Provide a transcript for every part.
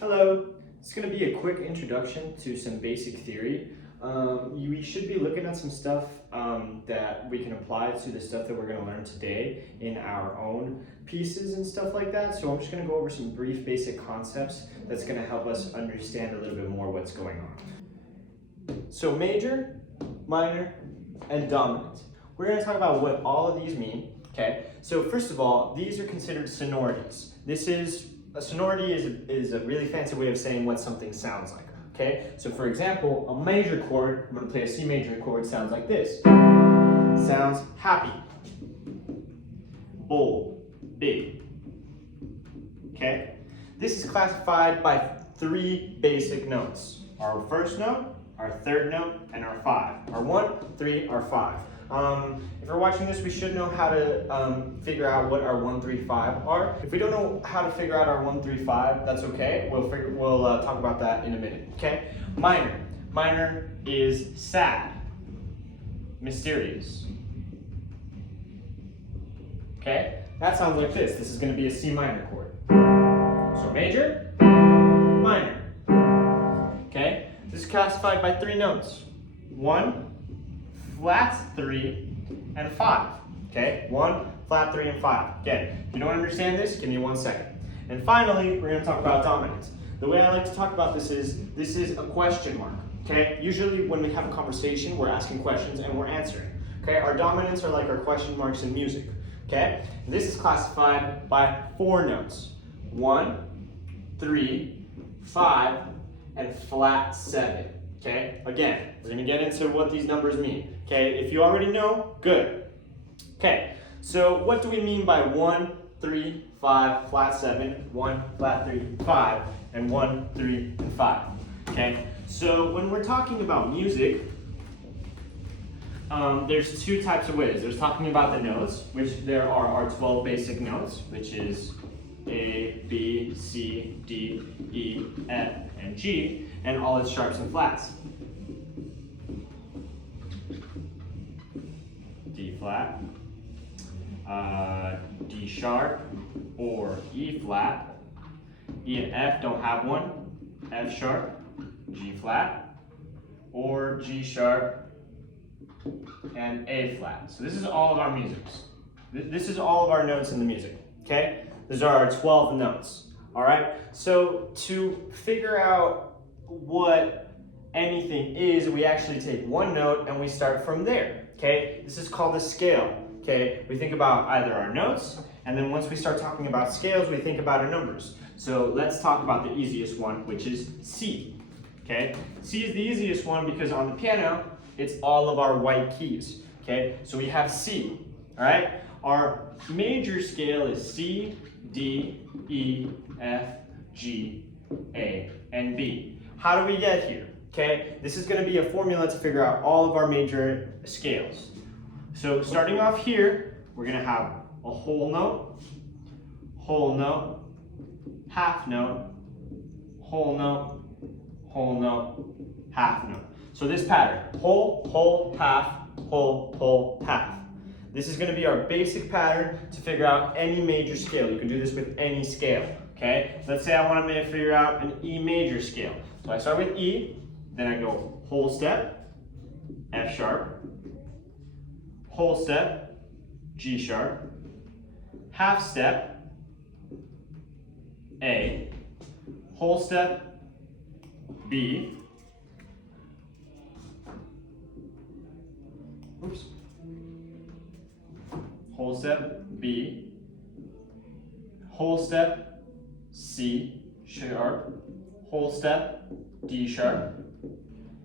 Hello, it's going to be a quick introduction to some basic theory. We should be looking at some stuff that we can apply to the stuff that we're going to learn today in our own pieces and stuff like that. So I'm just going to go over some brief basic concepts that's going to help us understand a little bit more what's going on. So major, minor, and dominant. We're going to talk about what all of these mean. Okay, so first of all, these are considered sonorities. A sonority is a really fancy way of saying what something sounds like. Okay, so for example, a major chord, I'm going to play a C major chord, sounds like this. Sounds happy, bold, big. Okay, this is classified by three basic notes: our first note, our third note, and our five. Our 1, 3, our 5. If you're watching this, we should know how to figure out what our 1, 3, 5 are. If we don't know how to figure out our 1, 3, 5, that's okay. We'll talk about that in a minute. Okay. Minor. Minor is sad, mysterious. Okay. That sounds like this. This is going to be a C minor chord. So major, minor. Okay. This is classified by three notes: 1, flat 3, and 5. Okay, 1, flat 3, and 5. Again, if you don't understand this, give me 1 second. And finally, we're going to talk about dominance. The way I like to talk about this is a question mark. Okay, usually when we have a conversation, we're asking questions and we're answering. Okay, our dominants are like our question marks in music. Okay, and this is classified by 4 notes: 1, 3, 5, and flat 7. Okay, again, we're going to get into what these numbers mean. Okay, if you already know, good. Okay, so what do we mean by 1, 3, 5, flat 7, 1, flat 3, 5, and 1, 3, and 5? Okay, so when we're talking about music, there's two types of ways. There's talking about the notes, which there are our 12 basic notes, which is A, B, C, D, E, F, and G, and all its sharps and flats. D flat, D sharp, or E flat. E and F don't have one. F sharp, G flat, or G sharp, and A flat. So this is all of our musics. This is all of our notes in the music, okay? These are our 12 notes, all right? So to figure out what anything is, we actually take one note and we start from there, okay? This is called a scale, okay? We think about either our notes, and then once we start talking about scales, we think about our numbers. So let's talk about the easiest one, which is C, okay? C is the easiest one because on the piano, it's all of our white keys, okay? So we have C, all right? Our major scale is C, D, E, F, G, A, and B. How do we get here? Okay, this is going to be a formula to figure out all of our major scales. So starting off here, we're going to have a whole note, half note, whole note, half note. So this pattern, whole, half. This is going to be our basic pattern to figure out any major scale. You can do this with any scale, okay? Let's say I want to figure out an E major scale. So I start with E, then I go whole step, F sharp, whole step, G sharp, half step, A, whole step, B, whole step, B, whole step, C sharp, whole step, D sharp,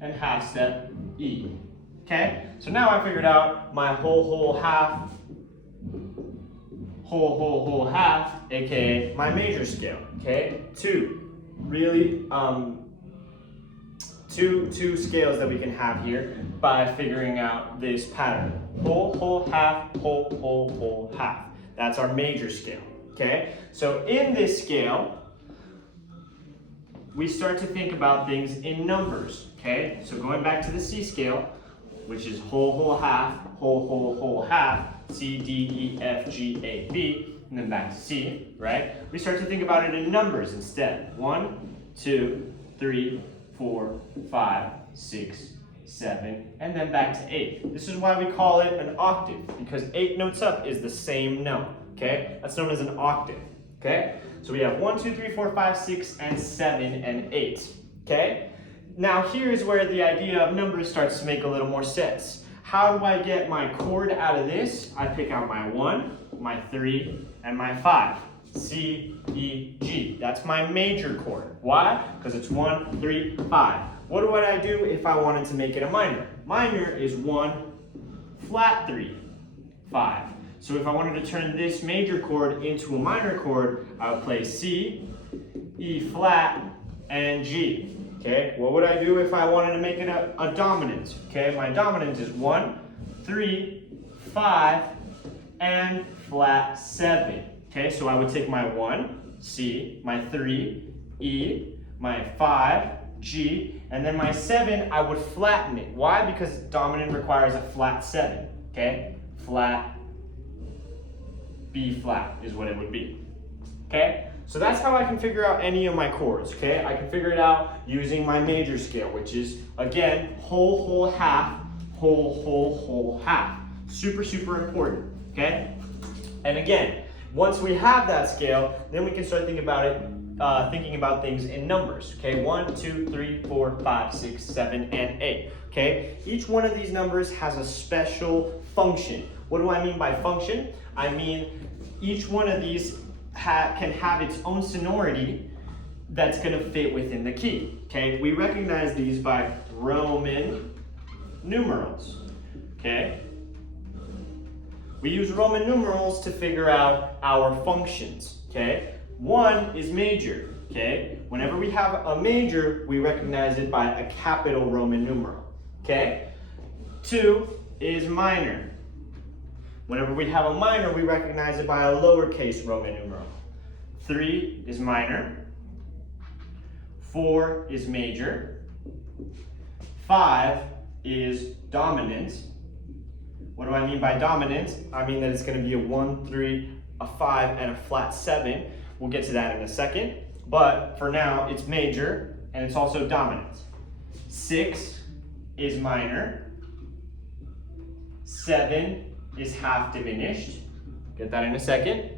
and half step, E. Okay, so now I figured out my whole, half, whole, half, aka my major scale. Okay, two scales that we can have here by figuring out this pattern. Whole, half. That's our major scale. Okay, so in this scale, we start to think about things in numbers. Okay, so going back to the C scale, which is whole, half, whole, half, C, D, E, F, G, A, B. and then back to C, right? We start to think about it in numbers instead. 1, 2, 3, 4, 5, 6, 7, and then back to 8. This is why we call it an octave, because 8 notes up is the same note, okay? That's known as an octave, okay? So we have 1, 2, 3, 4, 5, 6, and 7, and 8, okay? Now here's where the idea of numbers starts to make a little more sense. How do I get my chord out of this? I pick out my 1, my 3, and my 5. C, E, G. That's my major chord. Why? Because it's 1, 3, 5. What would I do if I wanted to make it a minor? Minor is 1, flat 3, 5. So if I wanted to turn this major chord into a minor chord, I would play C, E flat, and G. Okay, what would I do if I wanted to make it a dominant? Okay, my dominant is 1, 3, 5, and flat 7. Okay, so I would take my 1, C, my 3, E, my 5, G, and then my 7, I would flatten it. Why? Because dominant requires a flat 7. Okay, flat, B flat is what it would be. Okay, so that's how I can figure out any of my chords. Okay, I can figure it out using my major scale, which is, again, whole, whole, half, whole, whole, whole, half. Super, super important. Okay, and again, once we have that scale, then we can start thinking about things in numbers. Okay, 1, 2, 3, 4, 5, 6, 7, and 8. Okay, each one of these numbers has a special function. What do I mean by function? I mean each one of these can have its own sonority that's going to fit within the key. Okay, we recognize these by Roman numerals. Okay. We use Roman numerals to figure out our functions, okay? 1 is major, okay? Whenever we have a major, we recognize it by a capital Roman numeral, okay? 2 is minor. Whenever we have a minor, we recognize it by a lowercase Roman numeral. 3 is minor. 4 is major. 5 is dominant. What do I mean by dominant? I mean that it's going to be a 1, 3, a 5, and a flat 7. We'll get to that in a second. But for now, it's major, and it's also dominant. 6 is minor. 7 is half diminished. Get that in a second.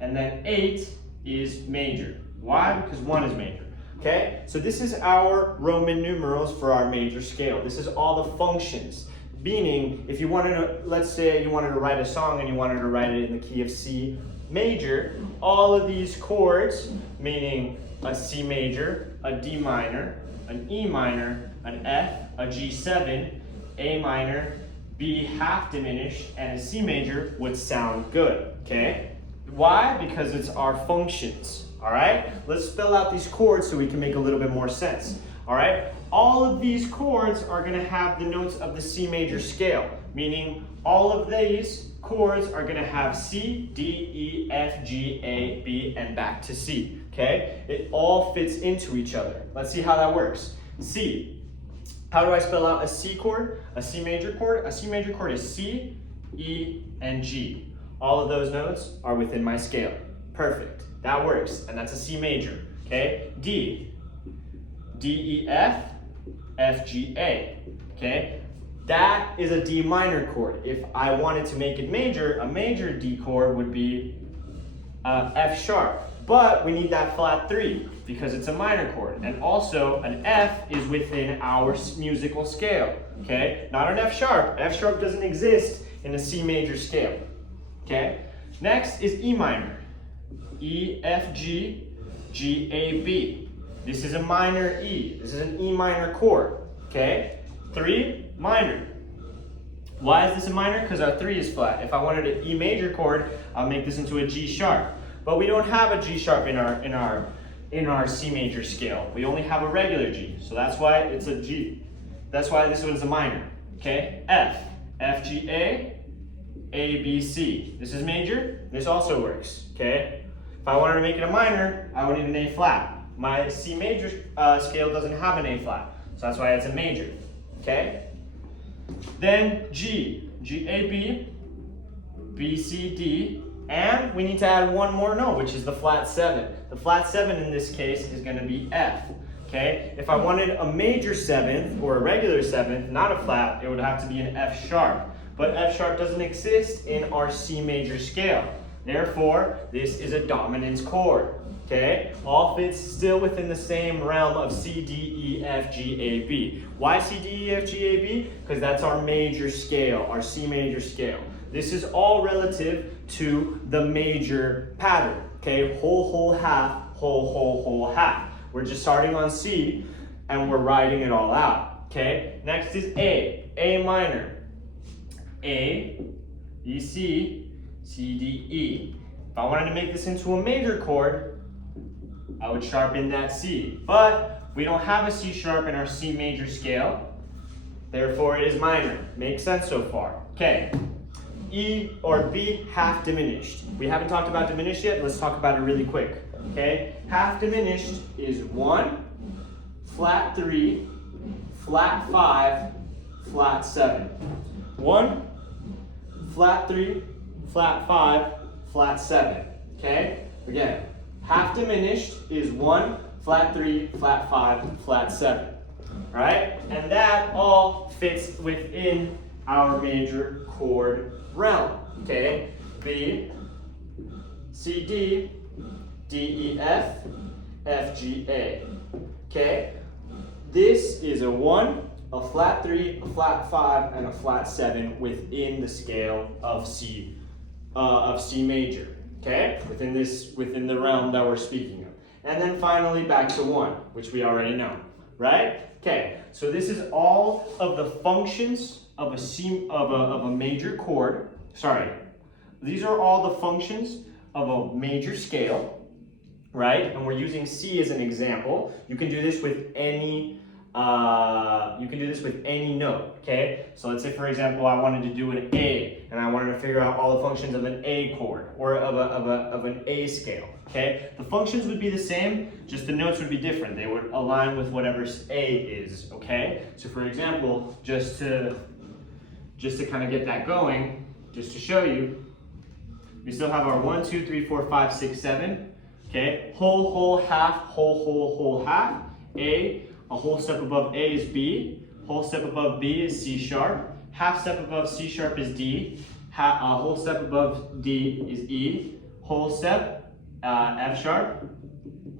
And then 8 is major. Why? Because 1 is major. Okay? So this is our Roman numerals for our major scale. This is all the functions. Meaning, if you wanted to, let's say you wanted to write a song and you wanted to write it in the key of C major, all of these chords, meaning a C major, a D minor, an E minor, an F, a G7, A minor, B half diminished, and a C major would sound good, okay? Why? Because it's our functions, all right? Let's spell out these chords so we can make a little bit more sense, all right? All of these chords are going to have the notes of the C major scale, meaning all of these chords are going to have C, D, E, F, G, A, B, and back to C, okay? It all fits into each other. Let's see how that works. C. How do I spell out a C chord? A C major chord? A C major chord is C, E, and G. All of those notes are within my scale. Perfect. That works, and that's a C major, okay? D. D, E, F, F, G, A, okay? That is a D minor chord. If I wanted to make it major, a major D chord would be F sharp. But we need that flat 3 because it's a minor chord. And also, an F is within our musical scale, okay? Not an F sharp. F sharp doesn't exist in a C major scale, okay? Next is E minor. E, F, G, G, A, B. This is a minor E. This is an E minor chord, okay? 3, minor. Why is this a minor? Because our 3 is flat. If I wanted an E major chord, I'll make this into a G sharp. But we don't have a G sharp in our C major scale. We only have a regular G. So that's why it's a G. That's why this one's a minor, okay? F, F, G, A, B, C. This is major. This also works, okay? If I wanted to make it a minor, I would need an A flat. My C major scale doesn't have an A flat, so that's why it's a major, okay? Then G, G, A, B, B, C, D, And we need to add one more note, which is the flat 7. The flat 7 in this case is going to be F. Okay? If I wanted a major 7th or a regular 7th, not a flat, it would have to be an F sharp. But F sharp doesn't exist in our C major scale. Therefore, this is a dominance chord. Okay? All fits still within the same realm of C, D, E, F, G, A, B. Why C, D, E, F, G, A, B? Because that's our major scale, our C major scale. This is all relative to the major pattern. Okay? Whole, whole, half, whole, whole, whole, half. We're just starting on C and we're writing it all out. Okay? Next is A minor. A, B, C, C, D, E. If I wanted to make this into a major chord, I would sharpen that C. But we don't have a C sharp in our C major scale. Therefore, it is minor. Makes sense so far. Okay. E or B, half diminished. We haven't talked about diminished yet. Let's talk about it really quick. Okay. Half diminished is 1, flat 3, flat 5, flat 7. 1, flat 3, flat 5, flat 7. Okay? Again, half diminished is 1, flat 3, flat 5, flat 7. Right? And that all fits within our major chord realm. Okay? B, C, D, D, E, F, F, G, A. Okay? This is a 1, a flat 3, a flat 5, and a flat 7 within the scale of C major. Okay? Within the realm that we're speaking of. And then finally back to 1, which we already know. Right? Okay. So this is all of the functions of a major chord. Sorry. These are all the functions of a major scale. Right? And we're using C as an example. You can do this with any note, okay? So let's say, for example, I wanted to do an A, and I wanted to figure out all the functions of an A chord, or of an A scale, okay? The functions would be the same, just the notes would be different. They would align with whatever A is, okay? So for example, just to kind of get that going, just to show you, we still have our 1, 2, 3, 4, 5, 6, 7, okay? Whole, whole, half, whole, whole, whole, half, A. A whole step above A is B. Whole step above B is C sharp. Half step above C sharp is D. A whole step above D is E. Whole step F sharp.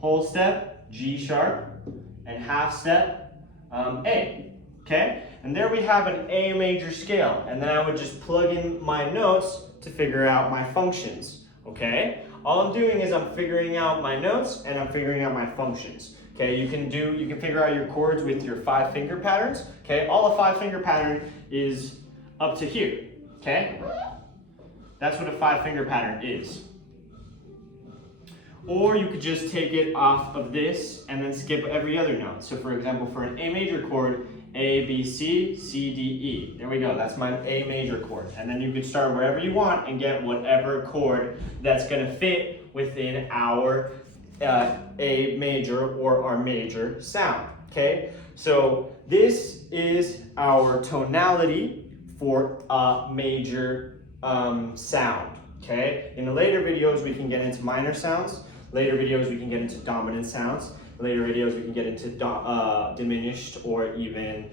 Whole step G sharp. And half step A. Okay? And there we have an A major scale. And then I would just plug in my notes to figure out my functions. Okay? All I'm doing is I'm figuring out my notes and I'm figuring out my functions. Okay, you can figure out your chords with your 5-finger patterns. Okay, all a 5-finger pattern is up to here. Okay, that's what a 5-finger pattern is. Or you could just take it off of this and then skip every other note. So for example, for an A major chord, A, B, C, C, D, E. There we go, that's my A major chord. And then you could start wherever you want and get whatever chord that's gonna fit within our A major or our major sound, okay? So this is our tonality for a major sound, okay? In the later videos, we can get into minor sounds. Later videos, we can get into dominant sounds. Later videos, we can get into diminished or even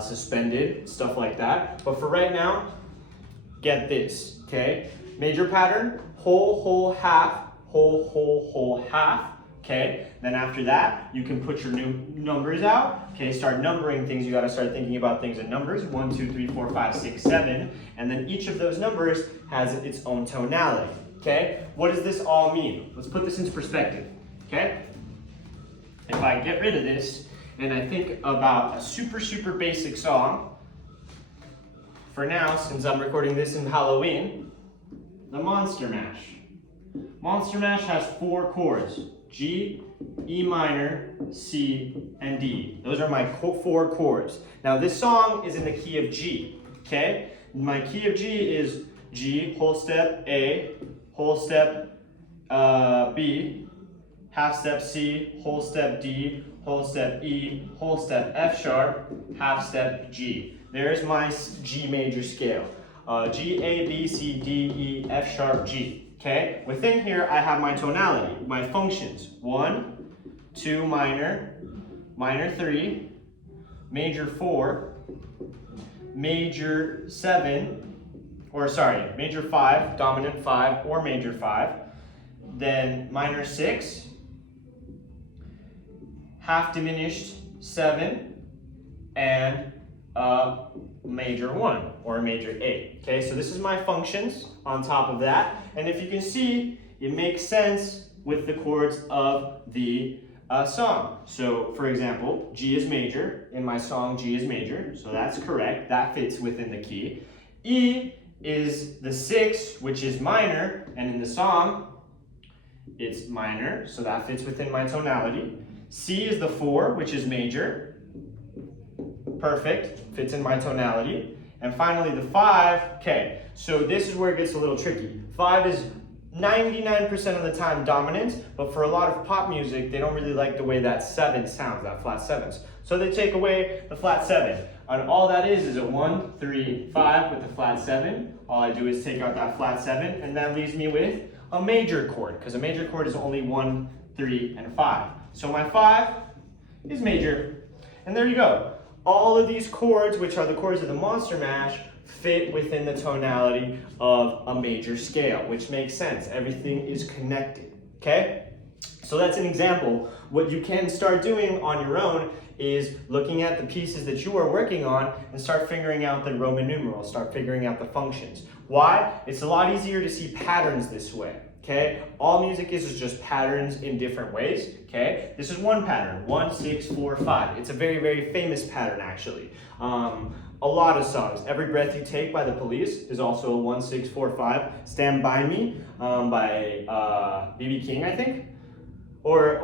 suspended, stuff like that. But for right now, get this, okay? Major pattern, whole, whole, half, whole, whole, whole, half, okay? Then after that, you can put your new numbers out, okay? Start numbering things. You gotta start thinking about things in numbers, 1, 2, 3, 4, 5, 6, 7, and then each of those numbers has its own tonality, okay? What does this all mean? Let's put this into perspective, okay? If I get rid of this, and I think about a super, super basic song, for now, since I'm recording this in Halloween, the Monster Mash. Monster Mash has 4 chords, G, E minor, C, and D. Those are my 4 chords. Now this song is in the key of G, okay? My key of G is G, whole step A, whole step B, half step C, whole step D, whole step E, whole step F sharp, half step G. There's my G major scale. G, A, B, C, D, E, F sharp, G. Okay, within here I have my tonality, my functions. 1, 2 minor, minor 3, major 4, major 7, or sorry, major 5, dominant 5, or major 5, then minor 6, half diminished 7, and a major 1 or a major 8. Okay, so this is my functions on top of that, and if you can see, it makes sense with the chords of the song. So for example, G is major. In my song, G is major, so that's correct. That fits within the key. E is the 6, which is minor, and in the song, it's minor, so that fits within my tonality. C is the 4, which is major. Perfect, fits in my tonality. And finally the 5, okay, so this is where it gets a little tricky. 5 is 99% of the time dominant, but for a lot of pop music, they don't really like the way that 7 sounds, that flat 7s. So they take away the flat 7. And all that is a 1, 3, 5 with a flat 7. All I do is take out that flat 7, and that leaves me with a major chord, because a major chord is only 1, 3, and 5. So my 5 is major. And there you go. All of these chords, which are the chords of the Monster Mash, fit within the tonality of a major scale, which makes sense. Everything is connected, okay? So that's an example. What you can start doing on your own is looking at the pieces that you are working on and start figuring out the Roman numerals, start figuring out the functions. Why? It's a lot easier to see patterns this way. Okay, all music is just patterns in different ways. Okay, this is one pattern, 1, 6, 4, 5. It's a very, very famous pattern actually. A lot of songs. Every Breath You Take by The Police is also a 1, 6, 4, 5. Stand By Me by B.B. King, I think, or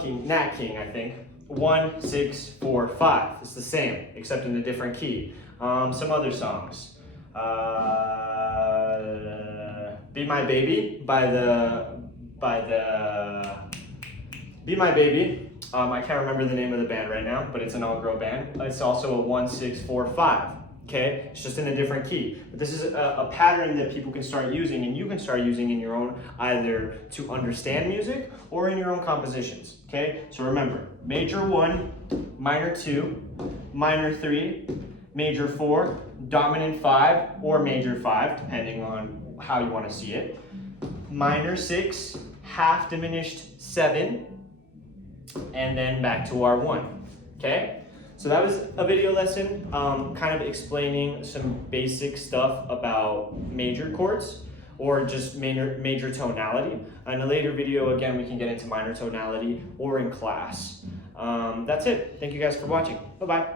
King, Nat King, I think. 1, 6, 4, 5. It's the same, except in a different key. Some other songs. Be My Baby by the Be My Baby. I can't remember the name of the band right now, but it's an all-girl band. It's also a 1, 6, 4, 5. Okay, it's just in a different key. But this is a pattern that people can start using, and you can start using in your own, either to understand music or in your own compositions. Okay, so remember, major 1, minor 2, minor 3, major 4, dominant 5, or major 5, depending on how you want to see it. Minor 6, half diminished 7, and then back to our 1. Okay? So that was a video lesson kind of explaining some basic stuff about major chords or just major tonality. In a later video, again, we can get into minor tonality or in class. That's it. Thank you guys for watching. Bye-bye.